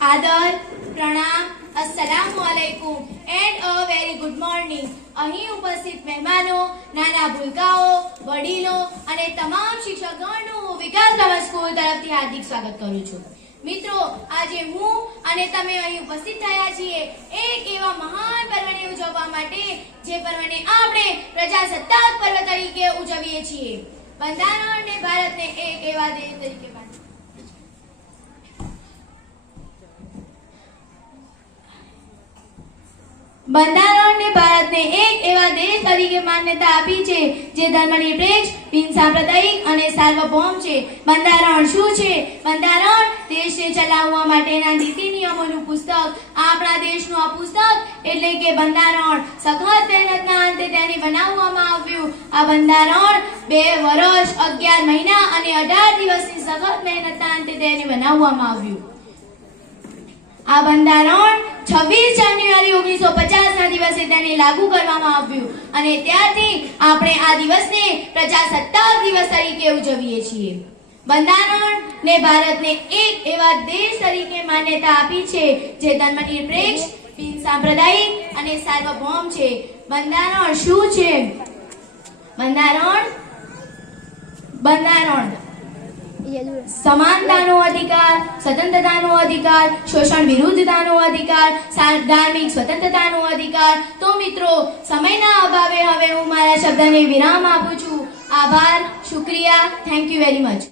આદર, પ્રણામ, અસ્સલામુઅલૈકુમ and a very good morning. અહીં ઉપસ્થિત મહેમાનો, નાના ભૂલકાઓ, વડીલો અને તમામ શિક્ષકગણનું હું વિકાસ રમત સ્કૂલ તરફથી હાર્દિક સ્વાગત કરું છું. મિત્રો, આજે હું અને તમે અહીં ઉપસ્થિત થયા છીએ એક એવા મહાન પર્વને ઉજવવા માટે, જે પર્વને આપણે પ્રજાસત્તાક પર્વ તરીકે ઉજવીએ છીએ. બંધારણને ભારતને એક એવા દેશ તરીકે બંધારણને ભારતને એક એવા દેશ તરીકે માન્યતા આપી છે જે ધર્મનિરપેક્ષ, બિનસાંપ્રદાયિક અને સાર્વભૌમ છે. બંધારણ શું છે? બંધારણ દેશને ચલાવવા માટેના નીતિ નિયમોનું પુસ્તક. આપણા દેશનું આ પુસ્તક એટલે કે બંધારણ સખત મહેનતના અંતે તેને બનાવવામાં આવ્યું. આ બંધારણ 2 વર્ષ 11 મહિના અને 18 દિવસની સખત મહેનતના અંતે તેને બનાવવામાં આવ્યું. આ બંધારણ 26 જાન્યુઆરી 1950 ના દિવસે તેને લાગુ કરવામાં આવ્યું અને ત્યારથી આપણે આ દિવસને પ્રજાસત્તાક દિવસ તરીકે ઉજવીએ છીએ. બંધારણને ભારતને એક એવા દેશ તરીકે માન્યતા આપી છે જે ધર્મનિરપેક્ષ, બિનસાંપ્રદાયિક અને સાર્વભૌમ છે. બંધારણ શું છે? બંધારણ સમાનતાનો અધિકાર, સ્વતંત્રતાનો અધિકાર, શોષણ વિરુદ્ધતાનો અધિકાર, ધાર્મિક સ્વતંત્રતાનો અધિકાર. તો મિત્રો, સમયના અભાવે હવે હું મારા શબ્દને વિરામ આપું છું. આભાર, શુક્રિયા, થેન્ક યુ વેરી મચ.